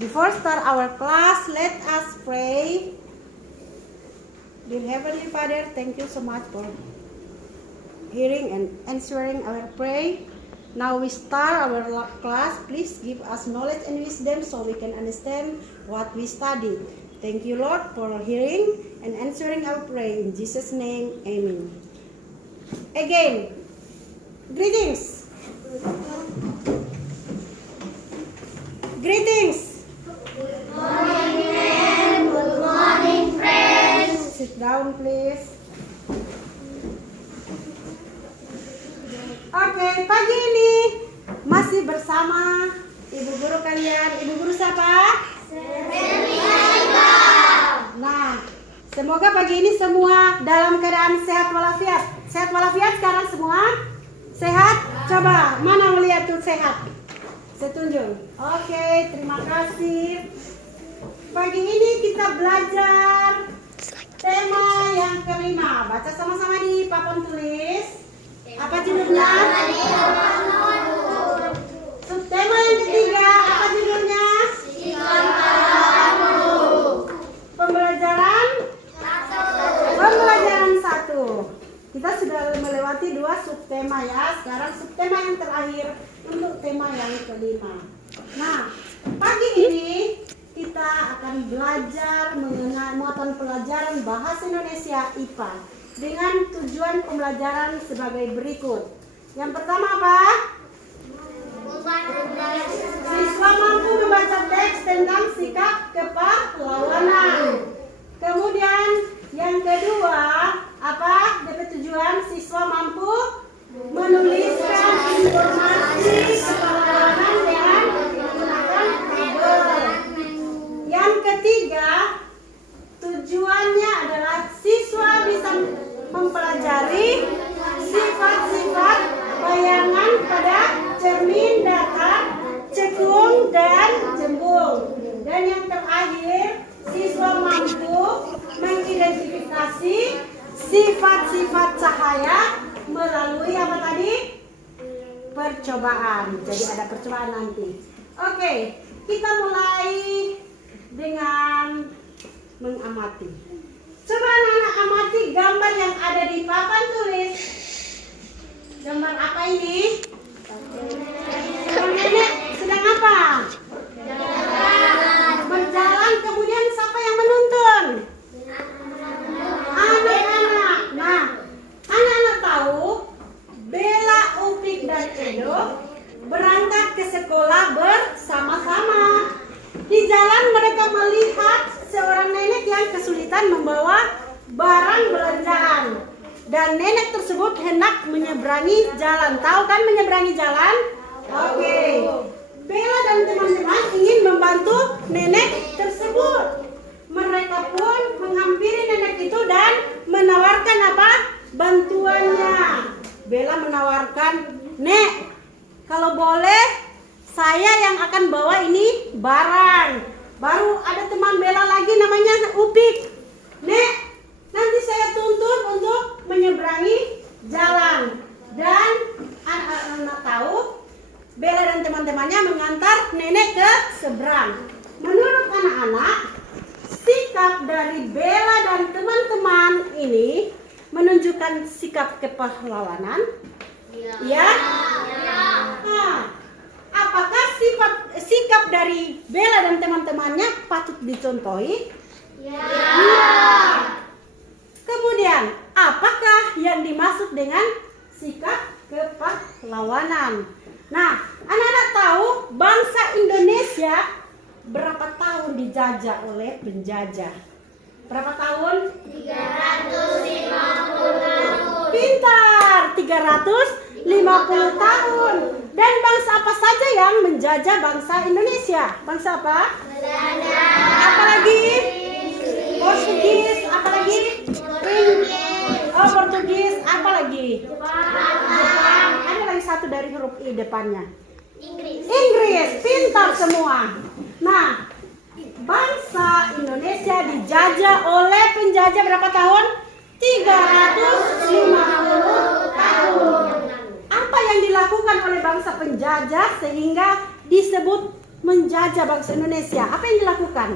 Before start our class, let us pray. Dear Heavenly Father, thank you so much for hearing and answering our prayer. Now we start our class. Please give us knowledge and wisdom so we can understand what we study. Thank you, Lord, for hearing and answering our prayer. In Jesus' name, amen. Again, greetings. Greetings. Good morning, ma'am. Good morning, friends. Sit down, please. Oke, pagi ini masih bersama ibu guru kalian. Ibu guru siapa? Nah, semoga pagi ini semua dalam keadaan sehat walafiat. Sehat walafiat sekarang semua? Sehat? Coba, mana melihat tuh sehat? Saya tunjuk. Oke, terima kasih. Pagi ini kita belajar tema yang kelima. Baca sama-sama di papan tulis. Apa judulnya? Tema yang ketiga, apa judulnya? Pembelajaran 1. Kita sudah melewati 2 subtema ya. Sekarang subtema yang terakhir untuk tema yang kelima. Nah, pagi ini kita akan belajar mengenai muatan pelajaran bahasa Indonesia IPA dengan tujuan pembelajaran sebagai berikut. Yang pertama apa? Siswa mampu membaca teks tentang sikap kepahlawanan. Kemudian yang kedua, apa? DP tujuan siswa mampu menuliskan informasi kepahlawanan dengan menggunakan tabel. Yang ketiga, tujuannya adalah siswa bisa mempelajari sifat-sifat bayangan pada cermin, datar, cekung, dan jembung. Dan yang terakhir, siswa mampu mengidentifikasi sifat-sifat cahaya melalui apa tadi? Percobaan. Jadi ada percobaan nanti. Oke, kita mulai dengan mengamati. Coba anak-anak amati gambar yang ada di papan tulis. Gambar apa ini? Seorang nenek sedang apa? Berjalan, kemudian siapa yang menuntun? Anak-anak. Nah, anak-anak tahu Bella, Upik, dan Edo berangkat ke sekolah bersama-sama. Di jalan mereka melihat seorang nenek yang kesulitan membawa barang belanjaan. Dan nenek tersebut hendak menyeberangi jalan. Tahu kan menyeberangi jalan? Oke. Bella dan teman-teman ingin membantu nenek tersebut. Mereka pun menghampiri nenek itu dan menawarkan apa? Bantuannya. Bella menawarkan, "Nek, kalau boleh saya yang akan bawa ini barang." Baru ada teman Bella lagi namanya Upik. "Nek, nanti saya tuntun untuk menyeberangi jalan." Dan anak-anak tahu Bella dan teman-temannya mengantar nenek ke seberang. Menurut anak-anak, sikap dari Bella dan teman-teman ini menunjukkan sikap kepahlawanan. Ya? Nah, apakah sikap dari Bella dan teman-temannya patut dicontohi? Ya. Kemudian, apakah yang dimaksud dengan sikap kepahlawanan? Nah, anak-anak tahu bangsa Indonesia berapa tahun dijajah oleh penjajah? Berapa tahun? 350 tahun. Pintar, 350 tahun. Dan bangsa apa saja yang menjajah bangsa Indonesia? Bangsa apa? Belanda. Apalagi? Portugis, apalagi? Portugis, apalagi? Jepang. Ada lagi satu dari huruf I depannya. Inggris, pintar semua. Nah, bangsa Indonesia dijajah oleh penjajah berapa tahun? 350 tahun. Apa yang dilakukan oleh bangsa penjajah sehingga disebut menjajah bangsa Indonesia. Apa yang dilakukan?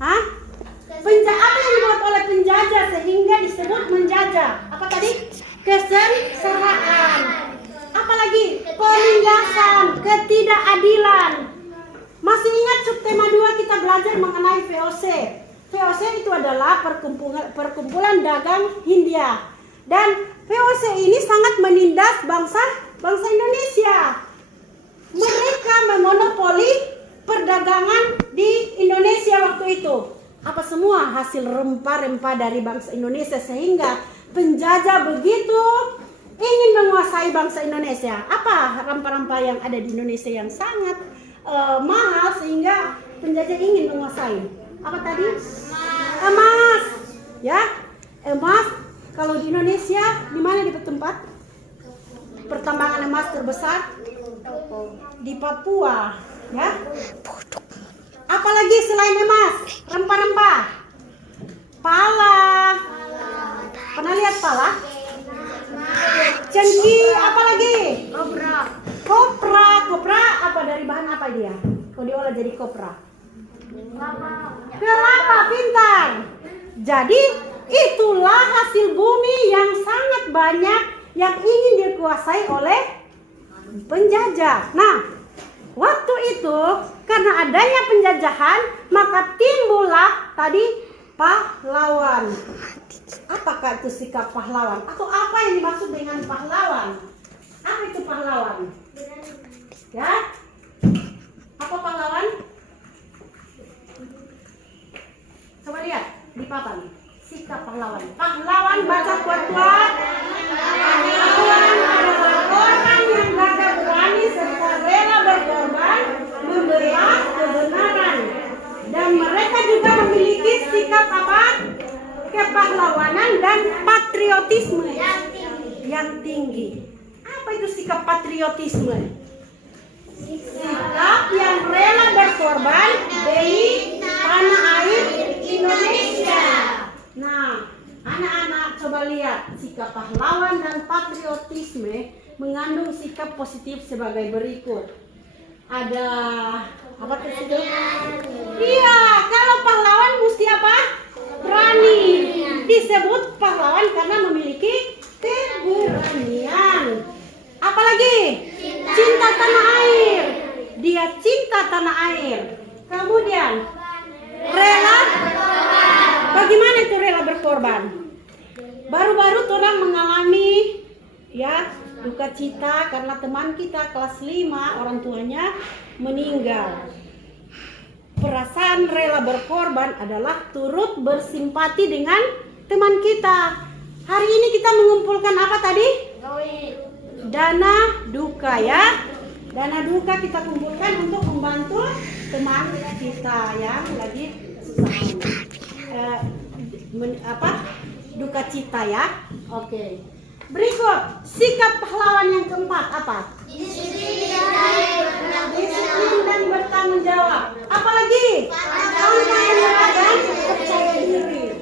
Hah? Apa yang dibuat oleh penjajah sehingga disebut menjajah? Apa tadi? Kesengsaraan. Apalagi penindasan, ketidakadilan. Masih ingat subtema 2 kita belajar mengenai VOC. VOC itu adalah perkumpulan dagang Hindia. Dan VOC ini sangat menindas bangsa Indonesia. Mereka memonopoli perdagangan di Indonesia waktu itu. Apa semua hasil rempah-rempah dari bangsa Indonesia, sehingga penjajah begitu ingin menguasai bangsa Indonesia. Apa rempah-rempah yang ada di Indonesia yang sangat mahal sehingga penjajah ingin menguasai? Apa tadi? Emas. Ya, emas. Kalau di Indonesia, di mana di tempat pertambangan emas terbesar? Di Papua, ya. Apalagi selain emas, rempah-rempah. Pala. Pernah lihat pala? Cengki, apalagi? Kopra apa, dari bahan apa dia? Kalau diolah jadi kopra? Kelapa, pintar. Jadi itulah hasil bumi yang sangat banyak yang ingin dikuasai oleh penjajah. Nah, waktu itu karena adanya penjajahan, maka timbullah tadi pahlawan. Apakah itu sikap pahlawan? Atau apa yang dimaksud dengan pahlawan? Apa itu pahlawan? Ya? Apa pahlawan? Coba lihat di papan. Sikap pahlawan. Pahlawan, baca kuat-kuat. Pahlawan adalah orang yang gagah berani serta rela berkorban membela kebenaran. Dan mereka juga memiliki sikap apa? Kepahlawanan dan patriotisme yang tinggi. Apa itu sikap patriotisme? Sikap yang rela berkorban demi tanah air Indonesia. Nah, anak-anak coba lihat, sikap pahlawan dan patriotisme mengandung sikap positif sebagai berikut. Ada apa tersebut? Iya, kalau pahlawan mesti apa? Berani. Disebut pahlawan karena memiliki keberanian. Apalagi? Cinta tanah air. Dia cinta tanah air. Kemudian rela. Bagaimana itu rela berkorban? Baru-baru orang mengalami ya duka cita karena teman kita kelas 5 orang tuanya meninggal. Perasaan rela berkorban adalah turut bersimpati dengan teman kita. Hari ini kita mengumpulkan apa tadi? Dana duka, ya. Dana duka kita kumpulkan untuk membantu teman kita yang lagi kesusahan. Duka cita, ya. Oke. Berikut sikap pahlawan yang keempat apa? Disiplin dan bertanggung jawab. Apalagi? Pandai dan percaya diri.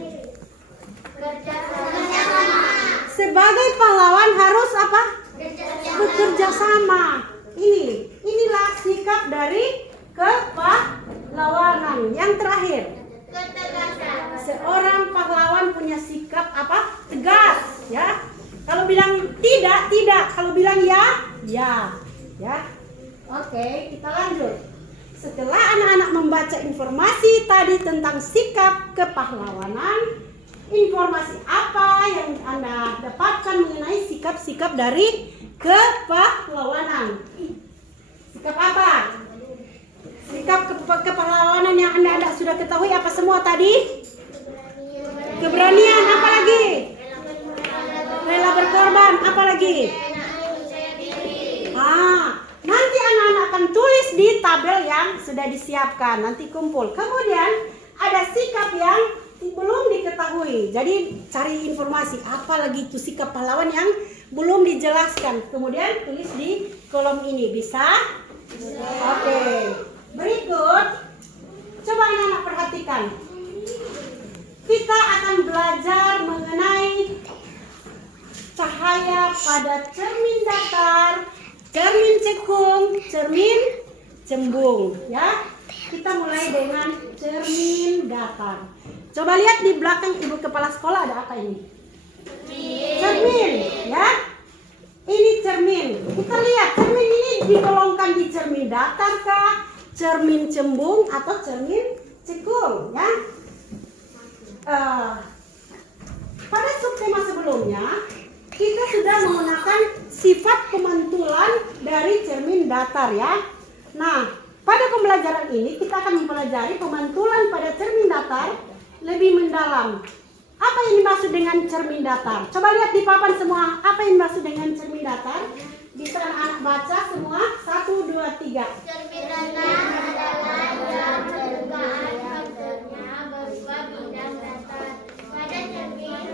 Sebagai pahlawan harus apa? Bekerja sama. Inilah sikap dari kepahlawanan. Yang terakhir, seorang pahlawan punya sikap apa? Tegas, ya. Kalau bilang tidak, tidak. Kalau bilang ya, ya. Ya. Oke, kita lanjut. Setelah anak-anak membaca informasi tadi tentang sikap kepahlawanan, informasi apa yang Anda dapatkan mengenai sikap-sikap dari kepahlawanan? Sikap apa? Sikap kepahlawanan yang Anda sudah ketahui apa semua tadi? Keberanian, apa lagi? Rela berkorban, apa lagi? Nanti anak-anak akan tulis di tabel yang sudah disiapkan. Nanti kumpul. Kemudian ada sikap yang belum diketahui. Jadi cari informasi apa lagi itu sikap pahlawan yang belum dijelaskan. Kemudian tulis di kolom ini. Bisa? Oke. Berikut, coba anak-anak perhatikan. Kita akan belajar mengenai cahaya pada cermin datar cermin cekung, cermin cembung, ya. Kita mulai dengan cermin datar. Coba lihat di belakang ibu kepala sekolah ada apa ini? Cermin, ya. Ini cermin. Kita lihat cermin ini digolongkan di cermin datar kah, cermin cembung atau cermin cekung, ya. Pada subtema sebelumnya kita sudah menggunakan sifat pemantulan dari cermin datar, ya. Nah, pada pembelajaran ini kita akan mempelajari pemantulan pada cermin datar lebih mendalam. Apa yang dimaksud dengan cermin datar? Coba lihat di papan semua, apa yang dimaksud dengan cermin datar? Bisa anak baca semua? 1, 2, 3. Cermin datar adalah jam permukaan faktornya berupa bidang datar. Pada cermin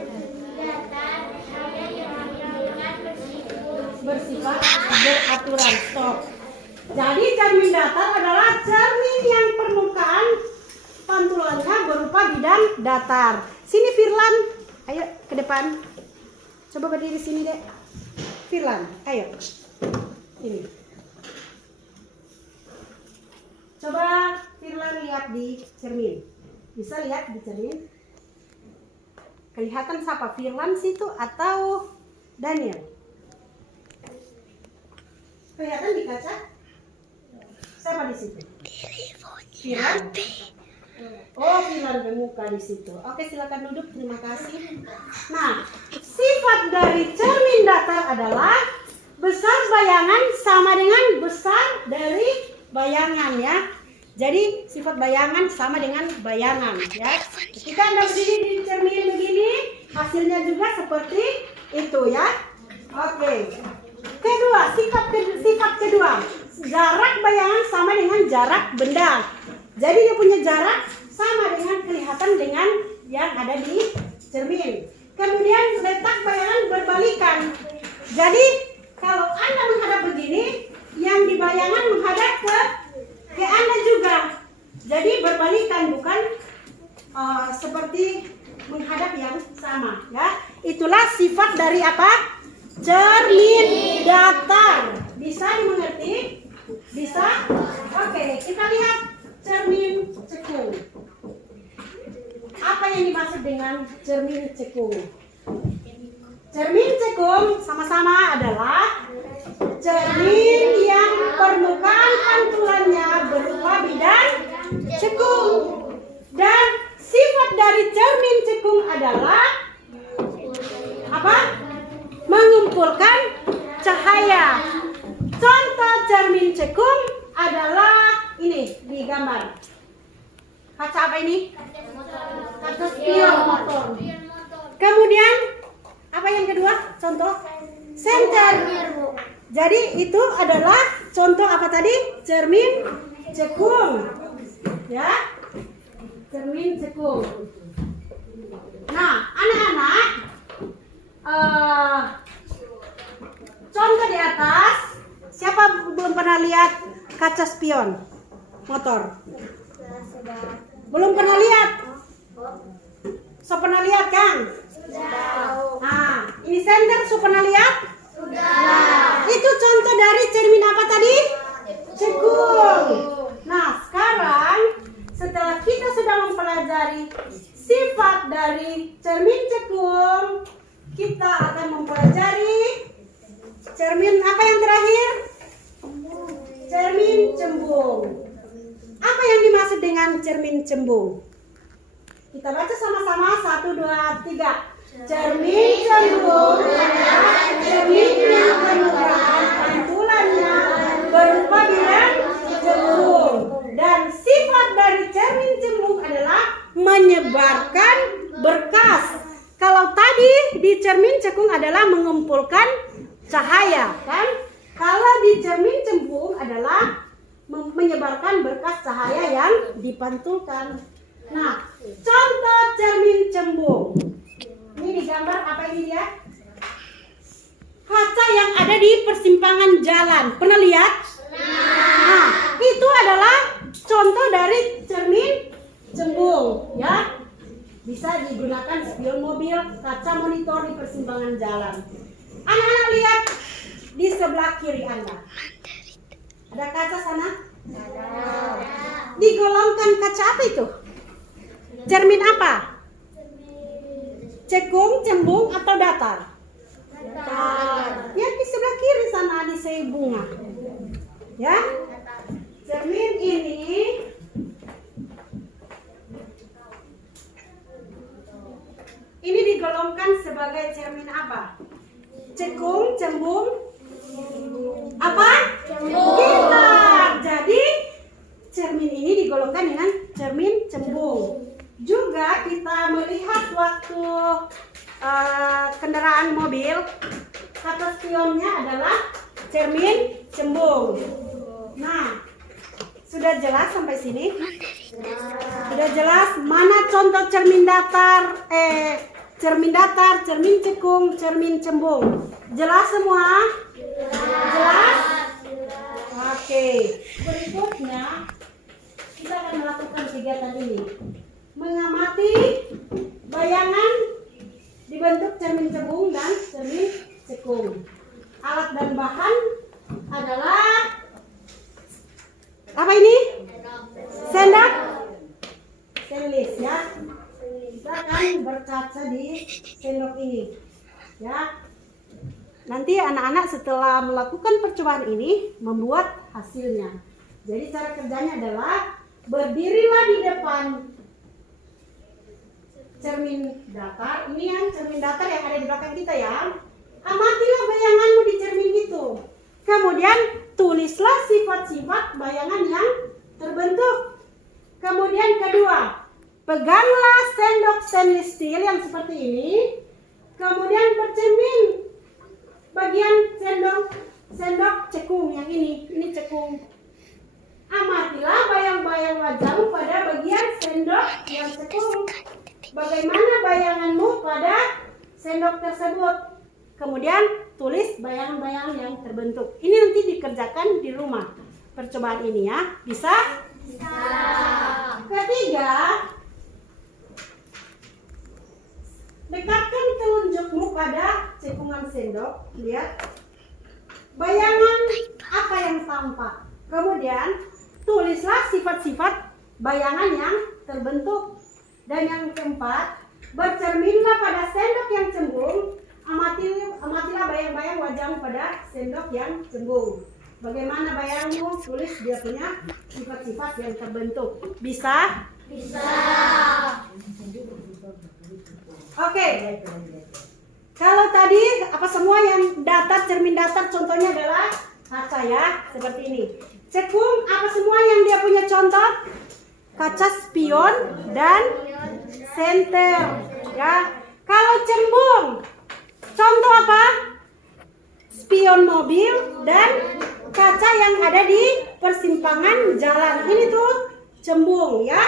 datar ada yang menimbulkan Bersifat beraturan. Stop. Jadi cermin datar adalah cermin yang permukaan pantulannya berupa bidang datar. Sini Firlan, ayo ke depan. Coba berdiri sini dek. Firlan, ayo. Ini. Coba Firlan lihat di cermin. Bisa lihat di cermin? Kelihatan siapa? Firlan situ atau Daniel? Kelihatan di kaca? Siapa di situ? Firlan? Oh, Firlan bermuka di situ. Oke, silakan duduk. Terima kasih. Nah, sifat dari cermin datar adalah besar bayangan sama dengan besar dari bayangan, ya. Jadi sifat bayangan sama dengan bayangan, ya. Ketika Anda berdiri di cermin begini, hasilnya juga seperti itu, ya. Oke. Kedua, sifat kedua, jarak bayangan sama dengan jarak benda. Jadi dia punya jarak sama dengan kelihatan dengan yang ada di cermin. Kemudian letak bayangan berbalikan. Jadi kalau Anda menghadap begini, yang di bayangan menghadap ke Anda juga. Jadi berbalikan, bukan seperti menghadap yang sama, ya. Itulah sifat dari apa? Cermin datar. Bisa dimengerti? Bisa? Oke, kita lihat cermin cekung. Apa yang dimaksud dengan cermin cekung? Cermin cekung sama-sama adalah cermin yang permukaan pantulannya berupa bidang cekung. Dan sifat dari cermin cekung adalah apa? Mengumpulkan cahaya. Contoh cermin cekung adalah ini di gambar. Kaca apa ini? Kaca spion motor. Kemudian apa yang kedua? Contoh senter. Jadi itu adalah contoh apa tadi? Cermin cekung. Ya. Cermin cekung. Nah, anak-anak, contoh di atas. Siapa belum pernah lihat kaca spion motor? Belum pernah lihat? So pernah lihat kan? Nah, ini senter, so pernah lihat? Itu contoh dari cermin apa tadi? Cekung. Nah, sekarang setelah kita sudah mempelajari sifat dari cermin cekung, kita akan mempelajari cermin apa yang terakhir? Cermin cembung. Apa yang dimaksud dengan cermin cembung? Kita baca sama-sama 1, 2, 3. Cermin cembung adalah cermin yang permukaan pantulannya berupa bidang cembung. Dan sifat dari cermin cembung adalah menyebarkan berkas. Kalau tadi di cermin cekung adalah mengumpulkan cahaya, kan? Kalau di cermin cembung adalah menyebarkan berkas cahaya yang dipantulkan. Nah, contoh cermin cembung. Ini digambar apa ini dia? Kaca yang ada di persimpangan jalan. Pernah lihat? Nah, itu adalah contoh dari cermin cembung, ya. Bisa digunakan spion mobil, kaca monitor di persimpangan jalan. Anak-anak lihat di sebelah kiri Anda. Ada kaca sana? Digolongkan kaca apa itu? Cermin apa? Cekung, cembung, atau datar? Ya, di sebelah kiri sana ada bunga. Ya, cermin ini digolongkan sebagai cermin apa? Cekung, cembung, apa? Gitar. Jadi cermin ini digolongkan dengan cermin cembung. Juga kita melihat waktu kendaraan mobil, kata spionnya adalah cermin cembung. Nah, sudah jelas sampai sini? Sudah jelas mana contoh cermin datar, cermin cekung, cermin cembung. Jelas semua? Jelas? Oke. Berikutnya kita akan melakukan kegiatan ini. Mengamati bayangan dibentuk cermin cembung dan cermin cekung. Alat dan bahan adalah apa ini? Sendok stainless ya. Kita akan berkaca di sendok ini ya. Nanti anak-anak setelah melakukan percobaan ini membuat hasilnya. Jadi cara kerjanya adalah berdirilah di depan cermin datar. Ini yang cermin datar yang ada di belakang kita ya. Amatilah bayanganmu di cermin itu. Kemudian tulislah sifat-sifat bayangan yang terbentuk. Kemudian kedua, peganglah sendok stainless steel yang seperti ini. Kemudian bercermin bagian sendok cekung yang ini cekung. Amatilah bayang-bayang wajahmu pada bagian sendok yang cekung. Bagaimana bayanganmu pada sendok tersebut? Kemudian tulis bayangan-bayangan yang terbentuk. Ini nanti dikerjakan di rumah. Percobaan ini ya. Bisa? Bisa. Ketiga, dekatkan telunjukmu pada cekungan sendok. Lihat. Bayangan apa yang tampak. Kemudian tulislah sifat-sifat bayangan yang terbentuk. Dan yang keempat, bercerminlah pada sendok yang cembung. Amatilah bayang-bayang wajahmu pada sendok yang cembung. Bagaimana bayangmu? Tulis dia punya sifat-sifat yang terbentuk. Bisa? Bisa. Oke. Kalau tadi apa semua yang datar, cermin datar contohnya adalah kaca ya, seperti ini. Cekung apa semua yang dia punya contoh? Kaca spion dan senter ya. Kalau cembung contoh apa? Spion mobil dan kaca yang ada di persimpangan jalan. Ini tuh cembung ya.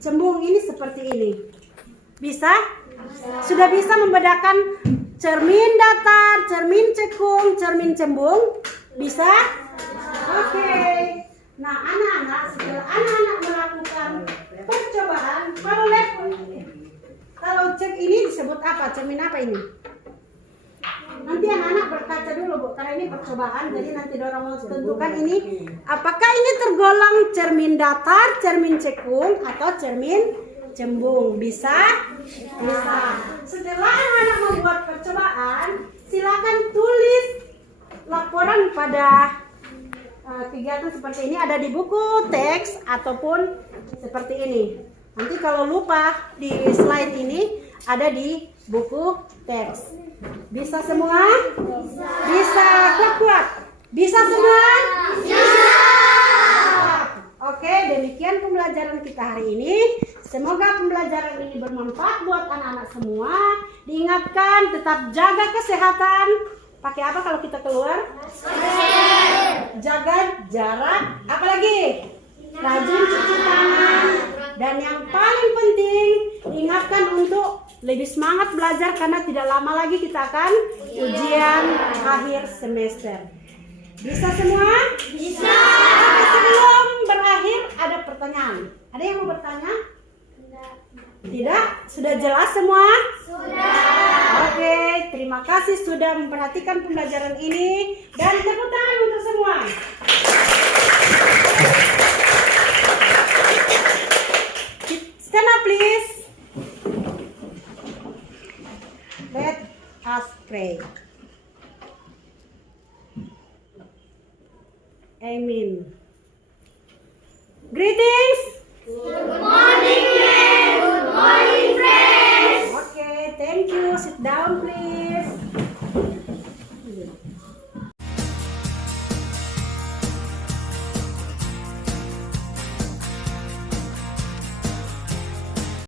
Cembung ini seperti ini. Bisa? Sudah bisa membedakan cermin datar, cermin cekung, cermin cembung? Bisa? Oke. Nah, anak-anak setelah anak-anak melakukan percobaan, kalau cek ini disebut apa? Cermin apa ini? Nanti anak-anak berkaca dulu Bu, karena ini percobaan, jadi nanti dorong mau tentukan ini apakah ini tergolong cermin datar, cermin cekung, atau cermin cembung. Bisa? Bisa. Setelah anak-anak membuat percobaan, silakan tulis laporan pada kegiatan seperti ini, ada di buku teks ataupun seperti ini. Nanti kalau lupa di slide ini ada di buku teks. Bisa semua? Bisa. Bisa. Kuat-kuat. Bisa semua? Bisa. Oke, demikian pembelajaran kita hari ini. Semoga pembelajaran ini bermanfaat buat anak-anak semua. Diingatkan tetap jaga kesehatan. Pakai apa kalau kita keluar? Jaga jarak. Apalagi? Rajin cuci tangan. Dan yang paling penting, ingatkan untuk lebih semangat belajar karena tidak lama lagi kita akan ujian akhir semester. Bisa semua? Bisa. Sebelum berakhir ada pertanyaan. Ada yang mau bertanya? Tidak. Sudah jelas semua? Sudah. Oke. terima kasih sudah memperhatikan pembelajaran ini dan tepuk tangan untuk semua. Stand up please. Let us pray. Amen. Greetings. Good morning, friends. Good morning, friends. Okay, thank you. Sit down, please.